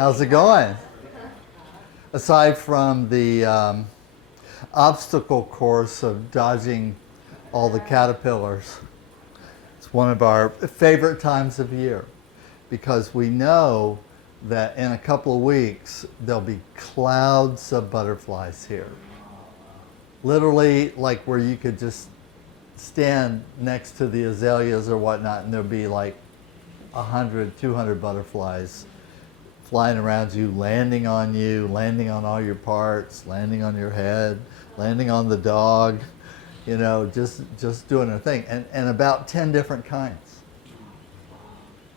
How's it going? Aside from the obstacle course of dodging all the caterpillars, it's one of our favorite times of year because we know that in a couple of weeks there'll be clouds of butterflies here. Literally, like where you could just stand next to the azaleas or whatnot and there'll be like 100, 200 butterflies flying around you, landing on all your parts, landing on your head, landing on the dog, you know, just doing their thing. And about 10 different kinds,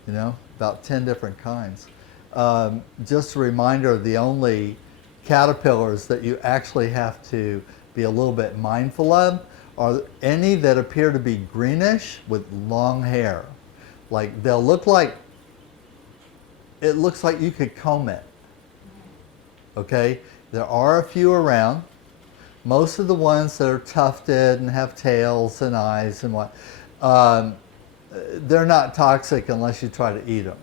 you know, about 10 different kinds. Just a reminder, the only caterpillars that you actually have to be a little bit mindful of are any that appear to be greenish with long hair. Like they'll look like, it looks like you could comb it. Okay? There are a few around. Most of the ones that are tufted and have tails and eyes and what, they're not toxic unless you try to eat them.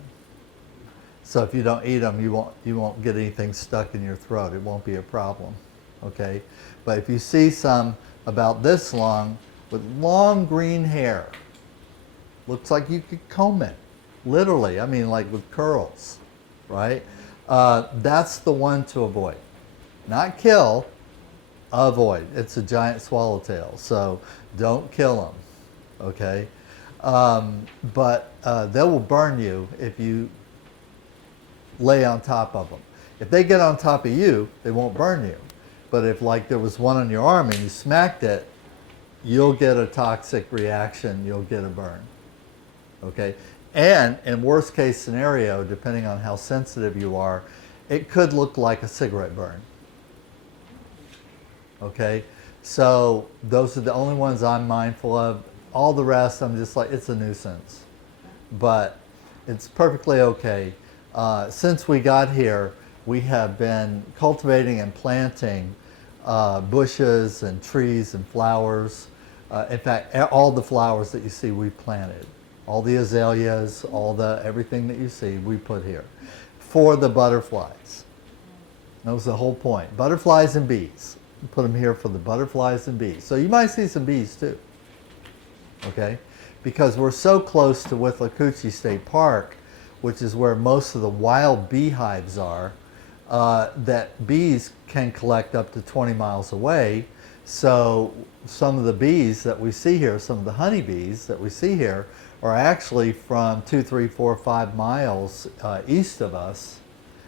So if you don't eat them, you won't get anything stuck in your throat. It won't be a problem. Okay? But if you see some about this long with long green hair, looks like you could comb it. Literally, I mean like with curls, right? That's the one to avoid. Not kill, avoid. It's a giant swallowtail, so don't kill them, okay? But they will burn you if you lay on top of them. If they get on top of you, they won't burn you. But if like there was one on your arm and you smacked it, you'll get a toxic reaction, you'll get a burn. Okay, and in worst case scenario, depending on how sensitive you are, it could look like a cigarette burn. Okay, so those are the only ones I'm mindful of. All the rest, I'm just like, it's a nuisance. But it's perfectly okay. Since we got here, we have been cultivating and planting bushes and trees and flowers. In fact, all the flowers that you see, we planted. All the azaleas, everything that you see, we put here for the butterflies. That was the whole point. Butterflies and bees. We put them here for the butterflies and bees. So you might see some bees too. Okay? Because we're so close to Withlacoochee State Park, which is where most of the wild beehives are, that bees can collect up to 20 miles away. So some of the bees that we see here, some of the honeybees that we see here, are actually from 2, 3, 4, 5 miles east of us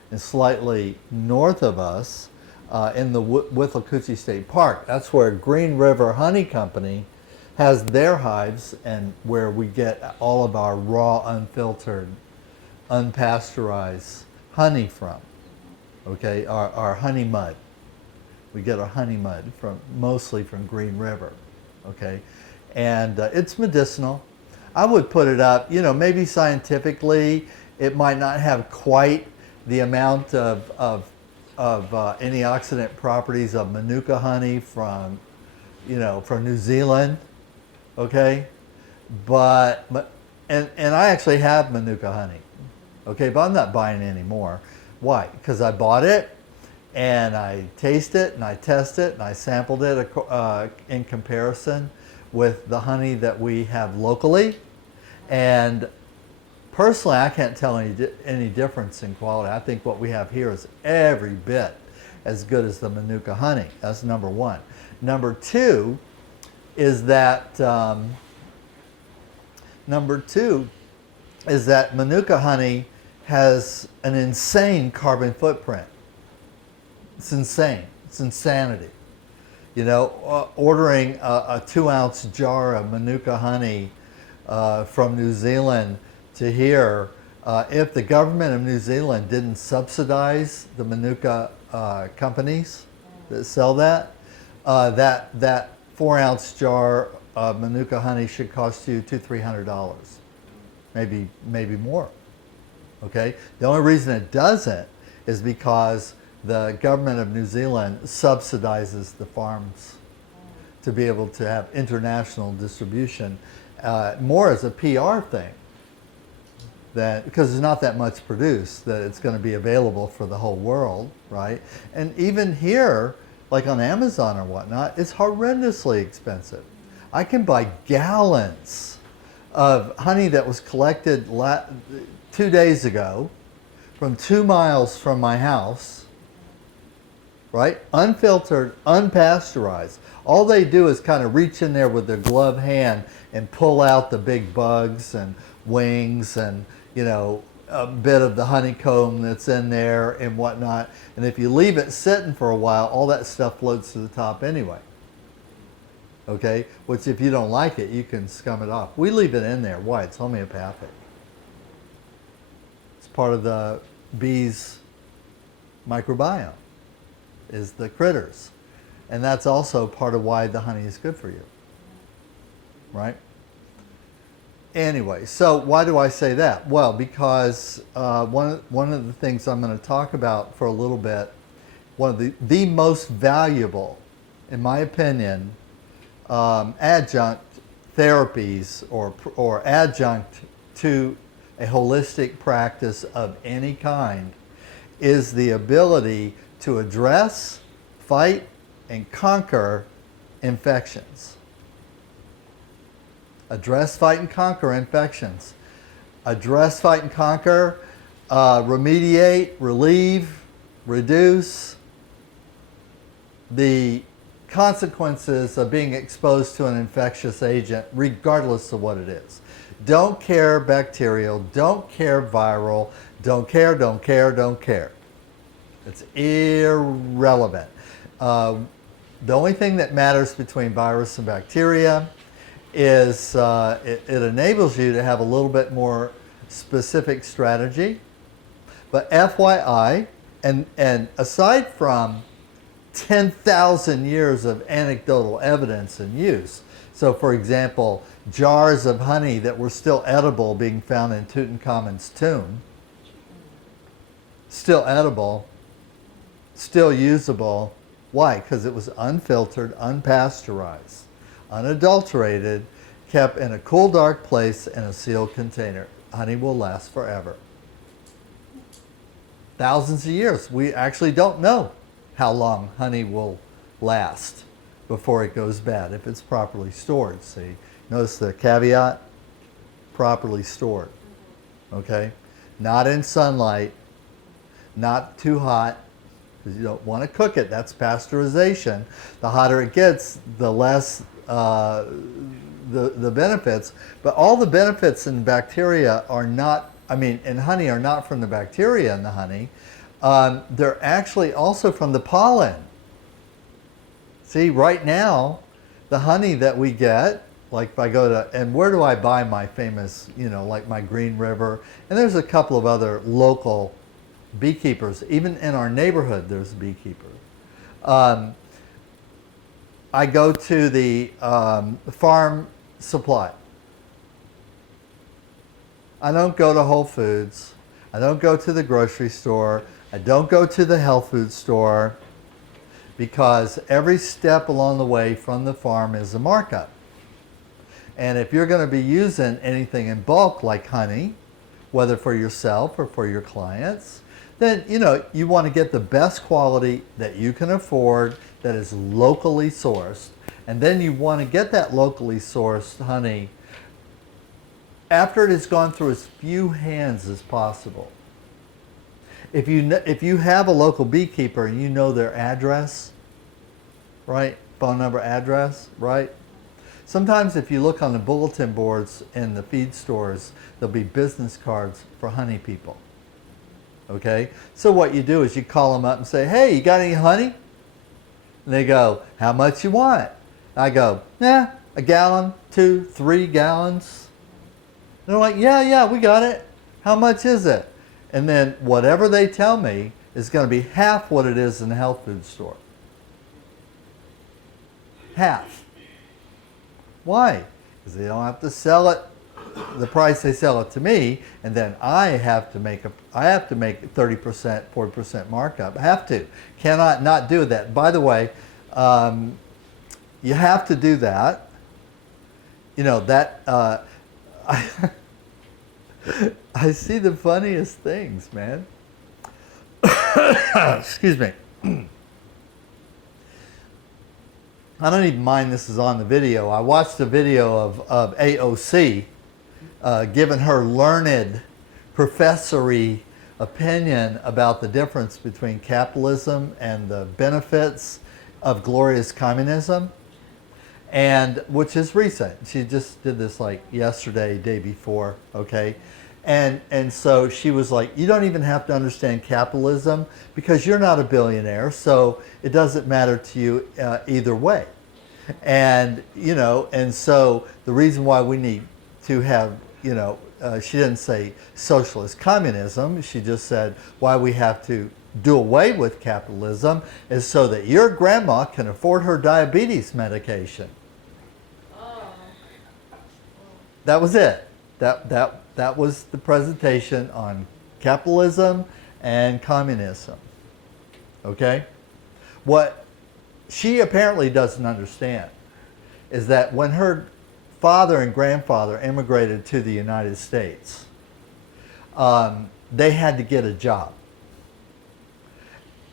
and slightly north of us in the Withlacoochee State Park. That's where Green River Honey Company has their hives and where we get all of our raw, unfiltered, unpasteurized honey from. Okay, our honey mud. We get our honey mud mostly from Green River. Okay, and it's medicinal. I would put it up, you know, maybe scientifically it might not have quite the amount of antioxidant properties of Manuka honey from, you know, from New Zealand, okay? But I actually have Manuka honey, okay? But I'm not buying any more. Why? Because I bought it and I taste it and I test it and I sampled it in comparison with the honey that we have locally, and personally I can't tell any difference in quality. I think what we have here is every bit as good as the Manuka honey. That's number one. Number two is that Manuka honey has an insane carbon footprint. It's insane. It's insanity. You know, ordering a 2-ounce jar of Manuka honey from New Zealand to here, if the government of New Zealand didn't subsidize the Manuka companies that sell that 4-ounce jar of Manuka honey should cost you $200-300, maybe more. Okay, the only reason it doesn't is because the government of New Zealand subsidizes the farms to be able to have international distribution, more as a PR thing. that, because there's not that much produced, that it's going to be available for the whole world, right? And even here, like on Amazon or whatnot, it's horrendously expensive. I can buy gallons of honey that was collected 2 days ago from 2 miles from my house, right? Unfiltered, unpasteurized. All they do is kind of reach in there with their gloved hand and pull out the big bugs and wings and, you know, a bit of the honeycomb that's in there and whatnot. And if you leave it sitting for a while, all that stuff floats to the top anyway. Okay? Which if you don't like it, you can scum it off. We leave it in there. Why? It's homeopathic. It's part of the bees' microbiome, is the critters. And that's also part of why the honey is good for you. Right? Anyway, so why do I say that? Well, because one of the things I'm going to talk about for a little bit, one of the most valuable, in my opinion, adjunct therapies or adjunct to a holistic practice of any kind is the ability to address, fight, and conquer infections. Address, fight, and conquer infections. Address, fight, and conquer, remediate, relieve, reduce the consequences of being exposed to an infectious agent, regardless of what it is. Don't care bacterial, don't care viral, don't care, don't care, don't care. It's irrelevant. The only thing that matters between virus and bacteria is it enables you to have a little bit more specific strategy. But FYI, and aside from 10,000 years of anecdotal evidence and use, so for example, jars of honey that were still edible being found in Tutankhamun's tomb, still edible, still usable. Why? Because it was unfiltered, unpasteurized, unadulterated, kept in a cool, dark place in a sealed container. Honey will last forever. Thousands of years. We actually don't know how long honey will last before it goes bad if it's properly stored. See, notice the caveat, properly stored. Okay? Not in sunlight, not too hot, because you don't want to cook it. That's pasteurization. The hotter it gets, the less the benefits. But all the benefits in bacteria are not, in honey are not from the bacteria in the honey. They're actually also from the pollen. See, right now, the honey that we get, like if I go to, and where do I buy my famous, like my Green River, and there's a couple of other local beekeepers. Even in our neighborhood, there's a beekeeper. I go to the farm supply. I don't go to Whole Foods. I don't go to the grocery store. I don't go to the health food store, because every step along the way from the farm is a markup. And if you're going to be using anything in bulk like honey, whether for yourself or for your clients, then you want to get the best quality that you can afford that is locally sourced. And then you want to get that locally sourced honey after it has gone through as few hands as possible. If you have a local beekeeper and you know their address, right? Phone number, address, right? Sometimes if you look on the bulletin boards in the feed stores, there'll be business cards for honey people. Okay? So what you do is you call them up and say, hey, you got any honey? And they go, how much you want? I go, a gallon, 2, 3 gallons. And they're like, yeah, we got it. How much is it? And then whatever they tell me is going to be half what it is in the health food store. Half. Why? Because they don't have to sell it the price they sell it to me, and then I have to make 30%, 40% markup. I have to. Cannot not do that. By the way, you have to do that. I see the funniest things, man. Excuse me. I don't even mind this is on the video. I watched a video of AOC giving her learned professory opinion about the difference between capitalism and the benefits of glorious communism, and which is recent. She just did this like yesterday, day before, okay? And so she was like, you don't even have to understand capitalism because you're not a billionaire, so it doesn't matter to you either way. And, you know, and so the reason why we need to have, you know, she didn't say socialist communism, she just said why we have to do away with capitalism is so that your grandma can afford her diabetes medication. That was it. That was the presentation on capitalism and communism. Okay? What she apparently doesn't understand is that when her father and grandfather immigrated to the United States, they had to get a job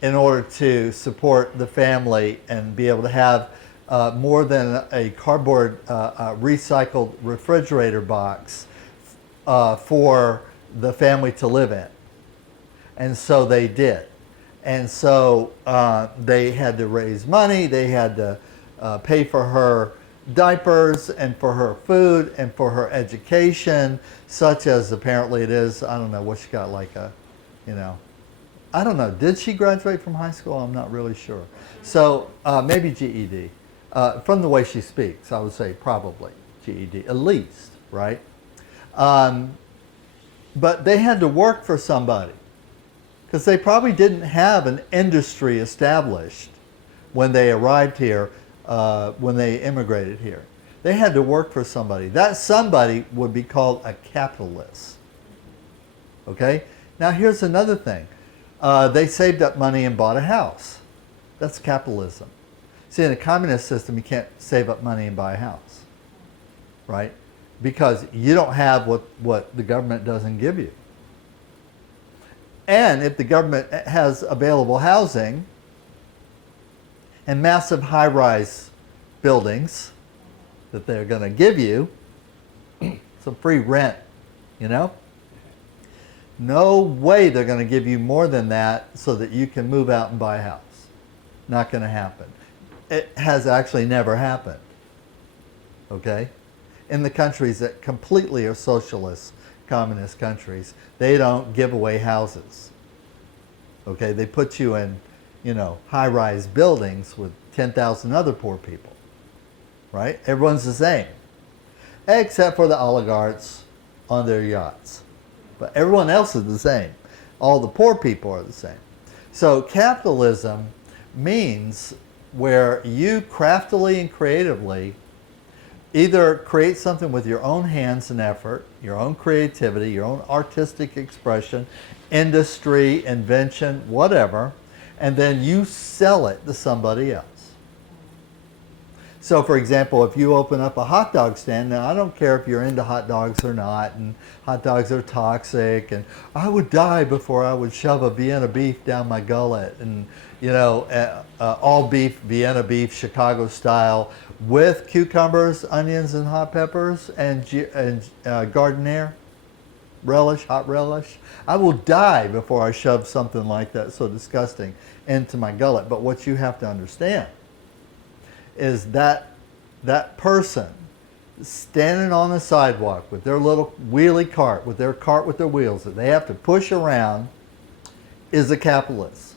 in order to support the family and be able to have more than a cardboard recycled refrigerator box for the family to live in. And so they did. And so they had to raise money, they had to pay for her diapers and for her food and for her education, such as apparently it is, I don't know what she got, like a, you know, I don't know, did she graduate from high school? I'm not really sure. So maybe GED. From the way she speaks, I would say probably GED, at least, right? But they had to work for somebody because they probably didn't have an industry established when they arrived here, when they immigrated here. They had to work for somebody. That somebody would be called a capitalist. Okay? Now here's another thing. They saved up money and bought a house. That's capitalism. See, in a communist system, you can't save up money and buy a house, right? Because you don't have what the government doesn't give you. And if the government has available housing and massive high-rise buildings that they're going to give you, some free rent, you know? No way they're going to give you more than that so that you can move out and buy a house. Not going to happen. It has actually never happened, okay? In the countries that completely are socialist, communist countries, they don't give away houses, okay? They put you in, you know, high-rise buildings with 10,000 other poor people, right? Everyone's the same, except for the oligarchs on their yachts. But everyone else is the same. All the poor people are the same. So capitalism means where you craftily and creatively either create something with your own hands and effort, your own creativity, your own artistic expression, industry, invention, whatever, and then you sell it to somebody else. So for example, if you open up a hot dog stand, now I don't care if you're into hot dogs or not, and hot dogs are toxic, and I would die before I would shove a Vienna beef down my gullet, and you know, all beef, Vienna beef, Chicago style, with cucumbers, onions, and hot peppers, and gardenere relish, hot relish. I will die before I shove something like that, so disgusting, into my gullet. But what you have to understand is that that person standing on the sidewalk with their little wheelie cart, with their wheels that they have to push around, is a capitalist.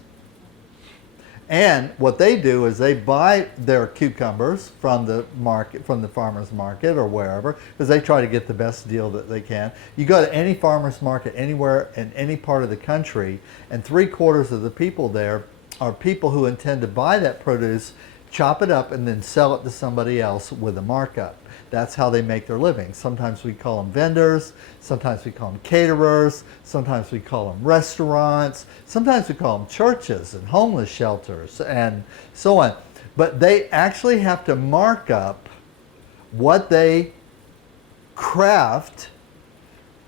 And what they do is they buy their cucumbers from the market, from the farmer's market or wherever, because they try to get the best deal that they can. You go to any farmer's market anywhere in any part of the country, and 3/4 of the people there are people who intend to buy that produce, chop it up, and then sell it to somebody else with a markup. That's how they make their living. Sometimes we call them vendors, sometimes we call them caterers, sometimes we call them restaurants, sometimes we call them churches and homeless shelters and so on. But they actually have to mark up what they craft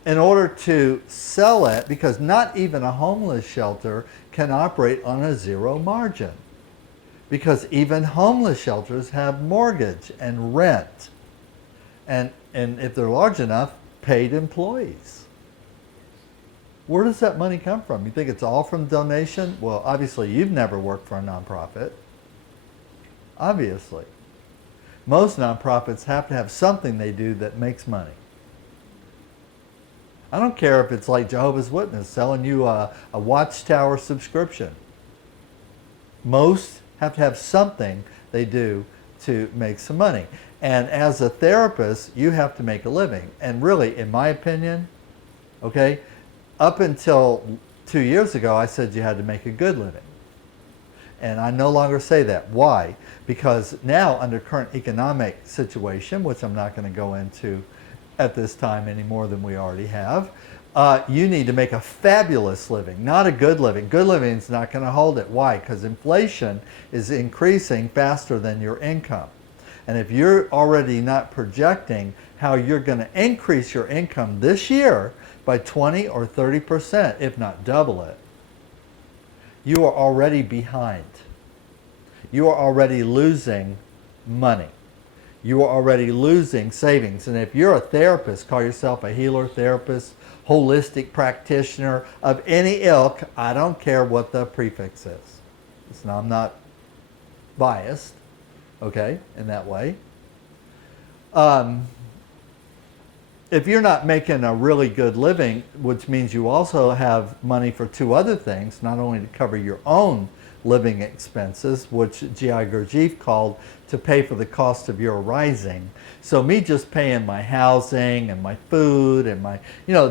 in order to sell it, because not even a homeless shelter can operate on a zero margin, because even homeless shelters have mortgage and rent, and if they're large enough, paid employees. Where does that money come from? You think it's all from donation? Well, obviously you've never worked for a nonprofit. Obviously. Most nonprofits have to have something they do that makes money. I don't care if it's like Jehovah's Witness selling you a Watchtower subscription. Most have to have something they do to make some money. And as a therapist, you have to make a living. And really, in my opinion, okay, up until 2 years ago, I said you had to make a good living. And I no longer say that. Why? Because now, under current economic situation, which I'm not going to go into at this time any more than we already have, you need to make a fabulous living, not a good living. Good living is not going to hold it. Why? Because inflation is increasing faster than your income. And if you're already not projecting how you're going to increase your income this year by 20 or 30%, if not double it, you are already behind. You are already losing money. You are already losing savings. And if you're a therapist, call yourself a healer, therapist, holistic practitioner of any ilk, I don't care what the prefix is. I'm not biased, okay, in that way. If you're not making a really good living, which means you also have money for two other things, not only to cover your own living expenses, which G.I. Gurdjieff called to pay for the cost of your rising. So me just paying my housing and my food and my,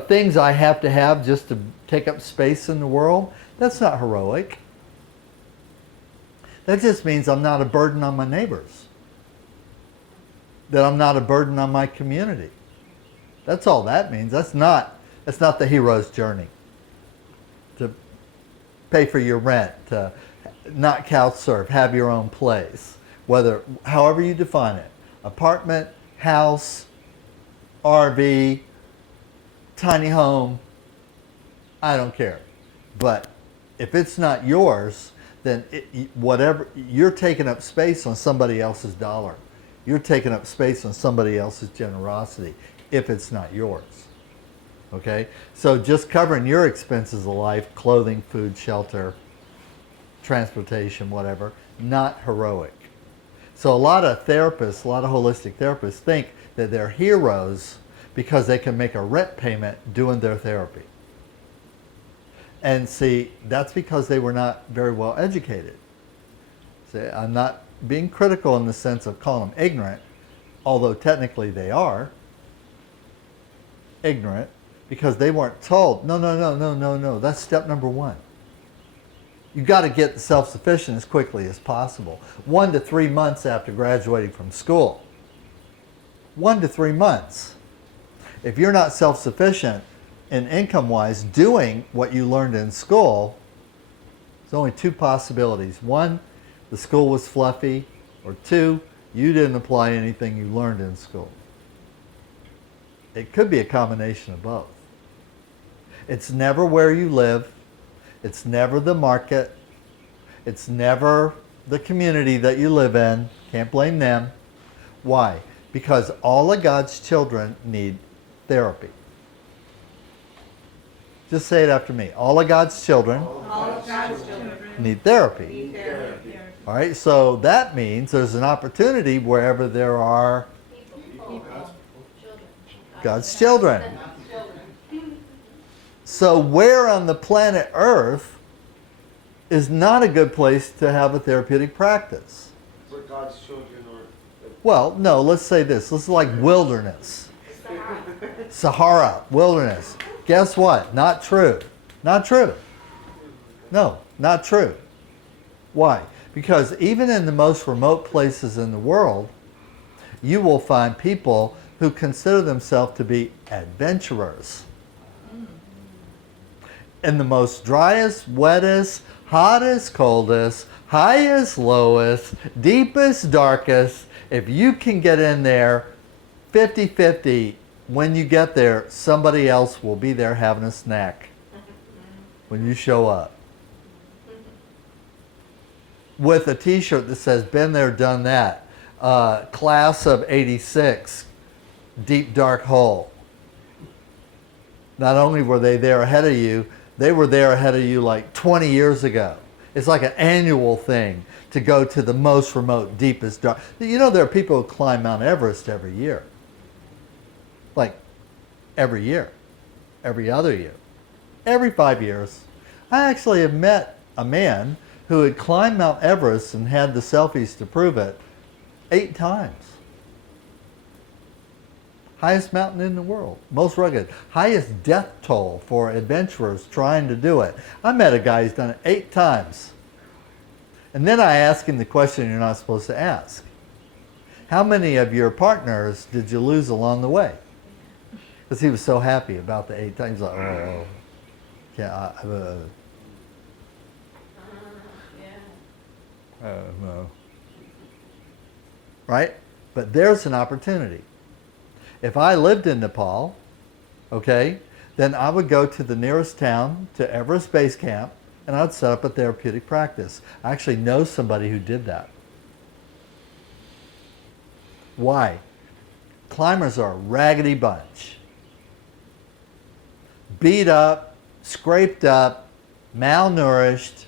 things I have to have just to take up space in the world, that's not heroic. That just means I'm not a burden on my neighbors. That I'm not a burden on my community. That's all that means. That's not the hero's journey. To pay for your rent, to not couch surf, have your own place, however you define it, apartment, house, RV, tiny home, I don't care. But if it's not yours, then whatever, you're taking up space on somebody else's dollar. You're taking up space on somebody else's generosity if it's not yours. Okay? So just covering your expenses of life, clothing, food, shelter, transportation, whatever, not heroic. So a lot of therapists, a lot of holistic therapists think that they're heroes because they can make a rent payment doing their therapy. And see, that's because they were not very well educated. See, I'm not being critical in the sense of calling them ignorant, although technically they are ignorant because they weren't told, no, that's step number one. You've got to get self-sufficient as quickly as possible. 1 to 3 months after graduating from school. 1 to 3 months. If you're not self-sufficient in income-wise doing what you learned in school, there's only two possibilities. One, the school was fluffy, or two, you didn't apply anything you learned in school. It could be a combination of both. It's never where you live. It's never the market. It's never the community that you live in. Can't blame them. Why? Because all of God's children need therapy. Just say it after me. All of God's children, need therapy. All right, so that means there's an opportunity wherever there are God's children. So where on the planet Earth is not a good place to have a therapeutic practice? Where God's children are. Well, no, let's say this. Let's like wilderness. Sahara, wilderness. Guess what? Not true. Not true. No, not true. Why? Because even in the most remote places in the world, you will find people who consider themselves to be adventurers. In the most driest, wettest, hottest, coldest, highest, lowest, deepest, darkest, if you can get in there 50-50 when you get there, somebody else will be there having a snack when you show up. With a t-shirt that says, been there, done that. Class of 86, deep dark hole. Not only were they there ahead of you, they were there ahead of you like 20 years ago. It's like an annual thing to go to the most remote, deepest dark. You know, there are people who climb Mount Everest every year. Like every year, every other year, every 5 years. I actually have met a man who had climbed Mount Everest and had the selfies to prove it 8 times. Highest mountain in the world, most rugged, highest death toll for adventurers trying to do it. I met a guy who's done it 8 times. And then I asked him the question you're not supposed to ask. How many of your partners did you lose along the way? Because he was so happy about the 8 times. He's like, oh, yeah, no. Right? But there's an opportunity. If I lived in Nepal, okay, then I would go to the nearest town, to Everest Base Camp, and I'd set up a therapeutic practice. I actually know somebody who did that. Why? Climbers are a raggedy bunch. Beat up, scraped up, malnourished,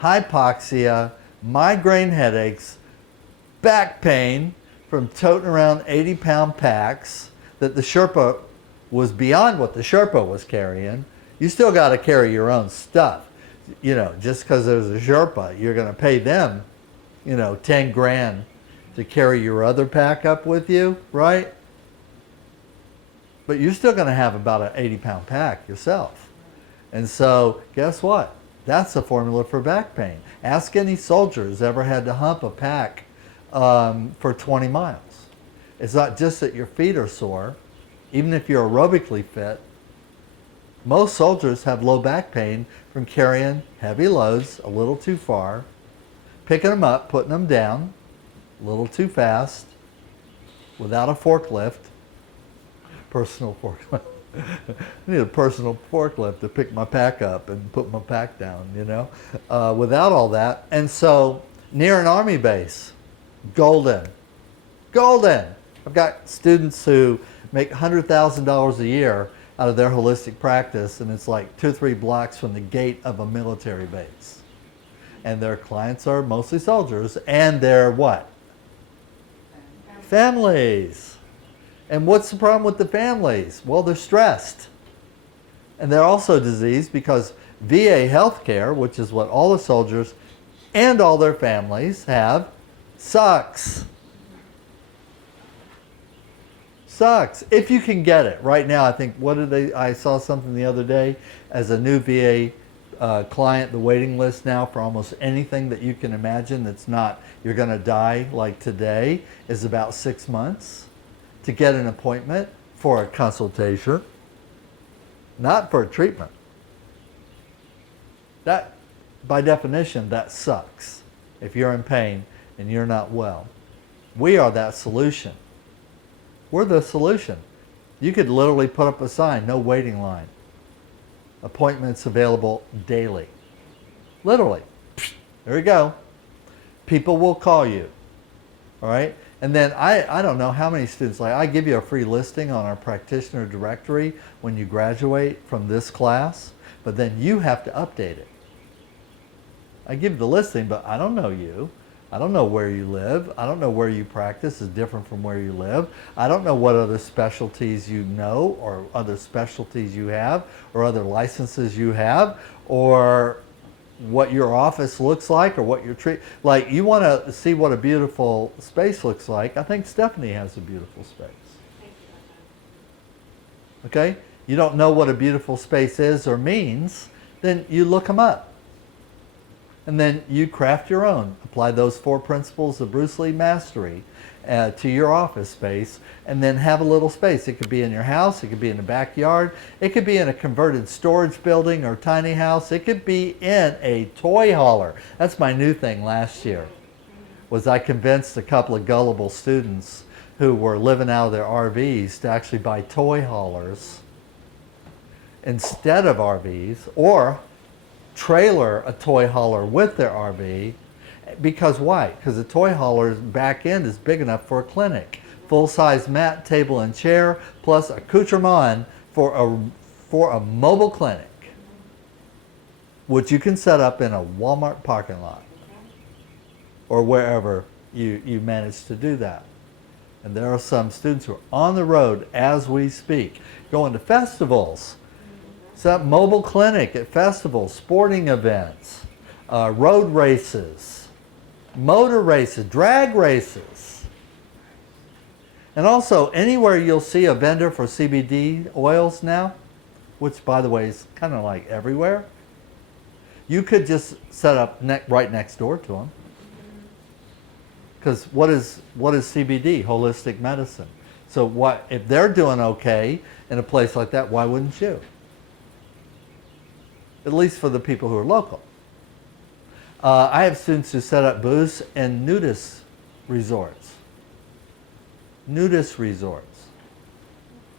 hypoxia, migraine headaches, back pain from toting around 80-pound packs that the Sherpa was beyond what the Sherpa was carrying. You still got to carry your own stuff. You know, just because there's a Sherpa, you're going to pay them, 10 grand to carry your other pack up with you, right? But you're still going to have about an 80-pound pack yourself. And so, guess what? That's the formula for back pain. Ask any soldier who's ever had to hump a pack for 20 miles. It's not just that your feet are sore. Even if you're aerobically fit, most soldiers have low back pain from carrying heavy loads a little too far, picking them up, putting them down a little too fast, without a forklift, personal forklift. I need a personal forklift to pick my pack up and put my pack down, without all that. And so, near an army base, golden. I've got students who make $100,000 a year out of their holistic practice, and it's like 2 or 3 blocks from the gate of a military base. And their clients are mostly soldiers, and they're what? Families. And what's the problem with the families? Well, they're stressed. And they're also diseased because VA healthcare, which is what all the soldiers and all their families have, sucks. Sucks. If you can get it. Right now, I think, I saw something the other day, as a new VA client, the waiting list now for almost anything that you can imagine that's not, you're going to die like today, is about 6 months to get an appointment for a consultation, not for a treatment. That, by definition, that sucks if you're in pain and you're not well. We are that solution. We're the solution. You could literally put up a sign, no waiting line. Appointments available daily. Literally. There you go. People will call you. All right? And then I don't know how many students, like I give you a free listing on our practitioner directory when you graduate from this class, but then you have to update it. I give you the listing, but I don't know you. I don't know where you live. I don't know where you practice is different from where you live. I don't know what other specialties you know, or other specialties you have, or other licenses you have, or what your office looks like, or what your like. You want to see what a beautiful space looks like. I think Stephanie has a beautiful space. Okay? You don't know what a beautiful space is or means, then you look them up. And then you craft your own. Apply those 4 principles of Bruce Lee mastery to your office space, and then have a little space. It could be in your house, it could be in the backyard, it could be in a converted storage building or tiny house, it could be in a toy hauler. That's my new thing last year, was I convinced a couple of gullible students who were living out of their RVs to actually buy toy haulers instead of RVs, or trailer a toy hauler with their RV. Because why? Because the toy hauler's back end is big enough for a clinic. Full-size mat, table, and chair, plus accoutrement for a mobile clinic, which you can set up in a Walmart parking lot or wherever you manage to do that. And there are some students who are on the road as we speak, going to festivals, set up mobile clinic at festivals, sporting events, road races, motor races, drag races. And also, anywhere you'll see a vendor for CBD oils now, which by the way is kind of like everywhere, you could just set up right next door to them. Because what is CBD? Holistic medicine. So what if they're doing okay in a place like that? Why wouldn't you? At least for the people who are local. I have students who set up booths in nudist resorts. Nudist resorts.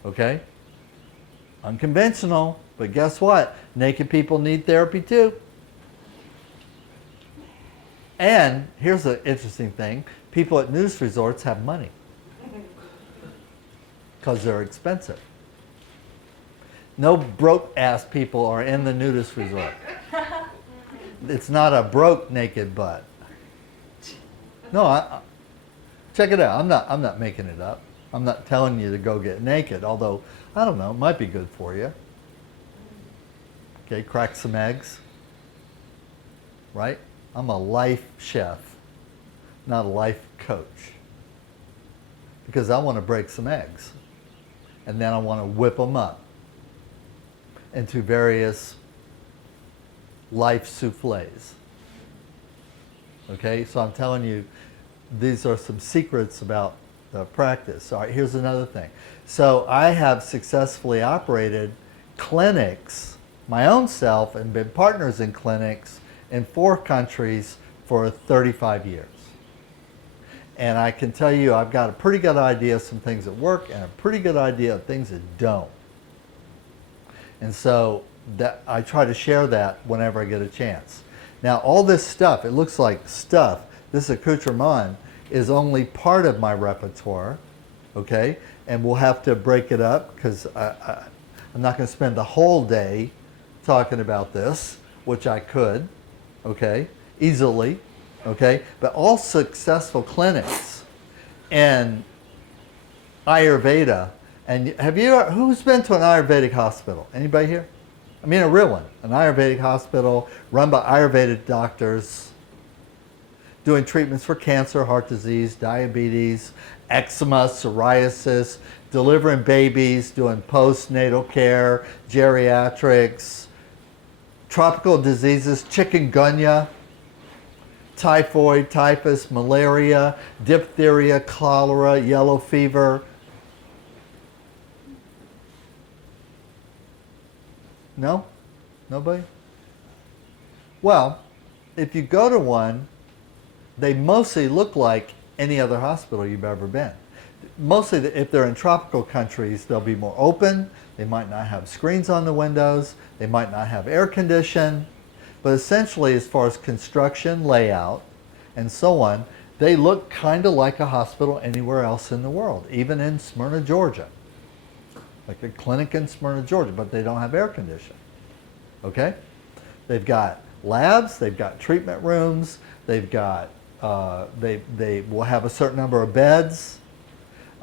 Okay? Unconventional, but guess what? Naked people need therapy too. And here's the interesting thing. People at nudist resorts have money. Because they're expensive. No broke-ass people are in the nudist resort. It's not a broke naked butt. No, check it out. I'm not making it up. I'm not telling you to go get naked, although, I don't know, it might be good for you. Okay, crack some eggs. Right? I'm a life chef, not a life coach. Because I want to break some eggs. And then I want to whip them up into various life souffles. Okay, so I'm telling you, these are some secrets about the practice. All right, here's another thing. So I have successfully operated clinics, my own self, and been partners in clinics in 4 countries for 35 years. And I can tell you I've got a pretty good idea of some things that work and a pretty good idea of things that don't. And so that I try to share that whenever I get a chance. Now all this stuff, it looks like stuff, this accoutrement is only part of my repertoire, okay? And we'll have to break it up because I'm not going to spend the whole day talking about this, which I could, okay, easily, okay? But all successful clinics and Ayurveda, and who's been to an Ayurvedic hospital? Anybody here? I mean a real one, an Ayurvedic hospital run by Ayurvedic doctors, doing treatments for cancer, heart disease, diabetes, eczema, psoriasis, delivering babies, doing postnatal care, geriatrics, tropical diseases, chikungunya, typhoid, typhus, malaria, diphtheria, cholera, yellow fever. No? Nobody? Well, if you go to one, they mostly look like any other hospital you've ever been. Mostly, if they're in tropical countries, they'll be more open. They might not have screens on the windows. They might not have air condition. But essentially, as far as construction, layout, and so on, they look kind of like a hospital anywhere else in the world, even in Smyrna, Georgia. Like a clinic in Smyrna, Georgia, but they don't have air conditioning. Okay? They've got labs, they've got treatment rooms, they've got, they will have a certain number of beds.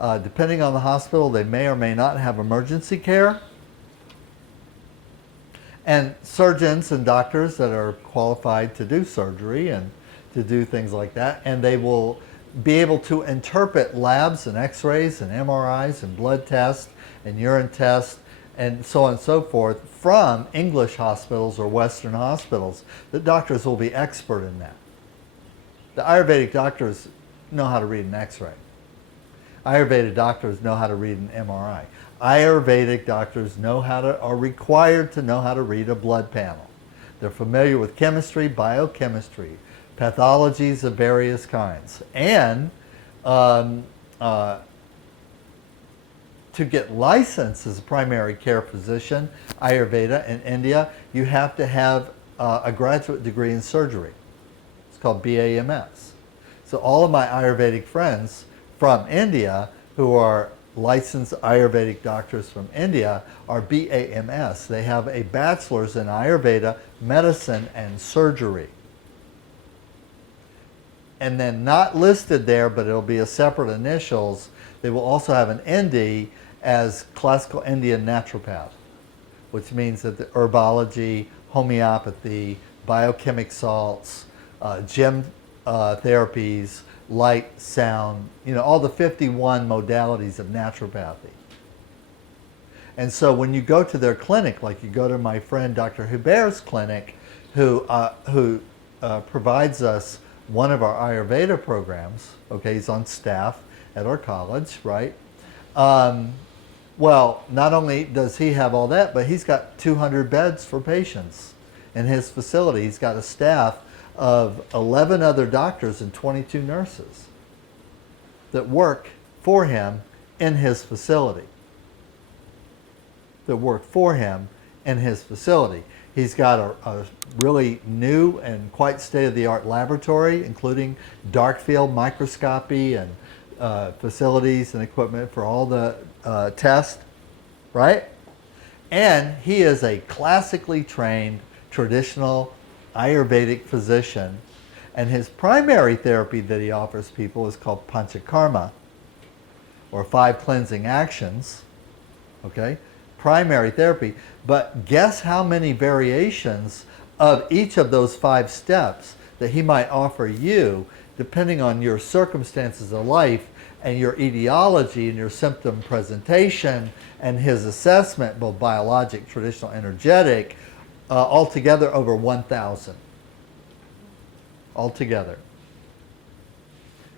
Depending on the hospital, they may or may not have emergency care. And surgeons and doctors that are qualified to do surgery and to do things like that. And they will be able to interpret labs and x-rays and MRIs and blood tests and urine tests and so on and so forth from English hospitals or Western hospitals. The doctors will be expert in that. The Ayurvedic doctors know how to read an x-ray. Ayurvedic doctors know how to read an MRI. Ayurvedic doctors are required to know how to read a blood panel. They're familiar with chemistry, biochemistry, pathologies of various kinds. And to get licensed as a primary care physician, Ayurveda in India, you have to have a graduate degree in surgery. It's called BAMS. So all of my Ayurvedic friends from India who are licensed Ayurvedic doctors from India are BAMS. They have a bachelor's in Ayurveda, medicine, and surgery. And then not listed there, but it'll be a separate initials, they will also have an ND as classical Indian naturopath, which means that the herbology, homeopathy, biochemic salts, gem therapies, light, sound, all the 51 modalities of naturopathy. And so when you go to their clinic, like you go to my friend Dr. Hubert's clinic, who provides us one of our Ayurveda programs, okay, he's on staff at our college, right? Well, not only does he have all that, but he's got 200 beds for patients in his facility. He's got a staff of 11 other doctors and 22 nurses that work for him in his facility. He's got a really new and quite state-of-the-art laboratory, including dark field microscopy and facilities and equipment for all the tests, right? And he is a classically trained, traditional Ayurvedic physician, and his primary therapy that he offers people is called Panchakarma, or 5 cleansing actions, okay? Primary therapy, but guess how many variations of each of those 5 steps that he might offer you, depending on your circumstances of life and your etiology and your symptom presentation and his assessment, both biologic, traditional, energetic, altogether over 1,000. Altogether.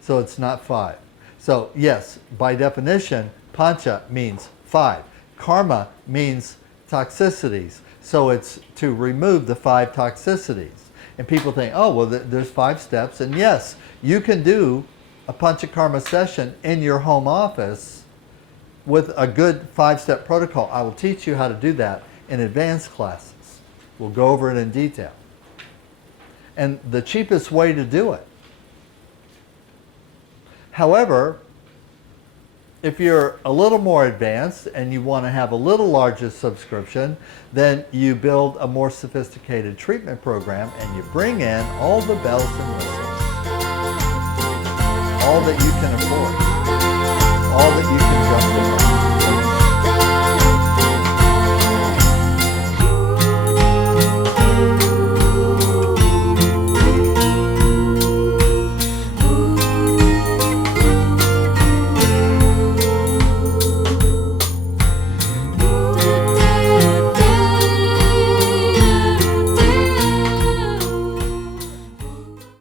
So it's not 5. So yes, by definition, pancha means 5. Karma means toxicities. So it's to remove the 5 toxicities. And people think, oh, well, there's 5 steps. And yes, you can do a panchakarma session in your home office with a good 5-step protocol. I will teach you how to do that in advanced classes. We'll go over it in detail. And the cheapest way to do it. However, if you're a little more advanced and you want to have a little larger subscription, then you build a more sophisticated treatment program and you bring in all the bells and whistles. All that you can afford. All that you can justify.